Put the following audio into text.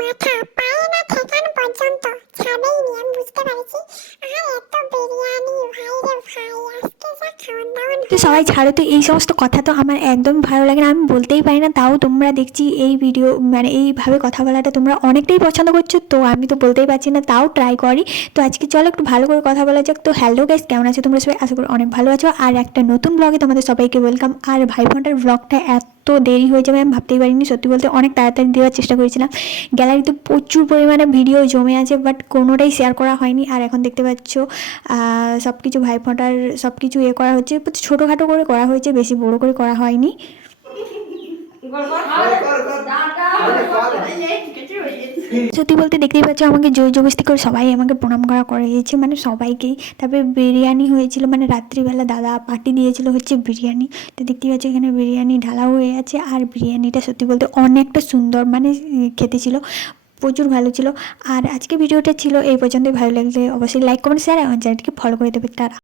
মাথা পায়ে না ঠেকানো পর্যন্ত ছাড়েইনি, আমি বুঝতে পারছি। আর এত বিরিয়ানি, ভাই রে ভাই, আজকে যা খাওয়ান দাওয়ান তো হলো। সবাই ছাড়ো তো, এই সমস্ত কথা তো আমার একদমই ভালো লাগে না, আমি বলতেই পারি না। তাও তোমরা দেখছি এই ভিডিও মানে এইভাবে কথা বলাটা তোমরা অনেকটাই পছন্দ করছো, তো আমি তো বলতেই পারছি না, তাও ট্রাই করি। তো আজকে চলো একটু ভালো করে কথা বলা যাক। তো হ্যালো গাইস, কেমন আছো তোমরা সবাই? আশা করি অনেক ভালো আছো। আর একটা নতুন ব্লগে তোমাদের সবাইকে ওয়েলকাম। আর ভাই ফোনটার ব্লগটা এত দেরি হয়ে যাবে আমি ভাবতেই পারিনি। সত্যি বলতে অনেক তাড়াতাড়ি দেওয়ার চেষ্টা করেছিলাম, গ্যালারিতে প্রচুর পরিমাণে ভিডিও জমে আছে, বাট কোনোটাই শেয়ার করা হয়নি। আর এখন দেখতে পাচ্ছ সব কিছু ভাইফোঁটার সব কিছু করা হচ্ছে, ছোটোখাটো করে করা হয়েছে, বেশি বড় করে করা হয়নি। সত্যি বলতে দেখতেই পাচ্ছ আমাকে জোর জবরদস্তি করে সবাই আমাকে প্রণাম করা করিয়েছে, মানে সবাইকেই। তারপরে বিরিয়ানি হয়েছিল, মানে রাত্রিবেলা দাদা পার্টি দিয়েছিল হচ্ছে বিরিয়ানি। তো দেখতেই পাচ্ছ এখানে বিরিয়ানি ঢালাও হয়ে আছে, আর বিরিয়ানিটা সত্যি বলতে অনেকটা সুন্দর মানে খেতে ছিল, প্রচুর ভালো ছিল। আর আজকে ভিডিওটা ছিল এই পর্যন্তই। ভালো লাগলে অবশ্যই লাইক কমেন্ট শেয়ার এবং চ্যানেলটিকে ফলো করে দেবে। তারা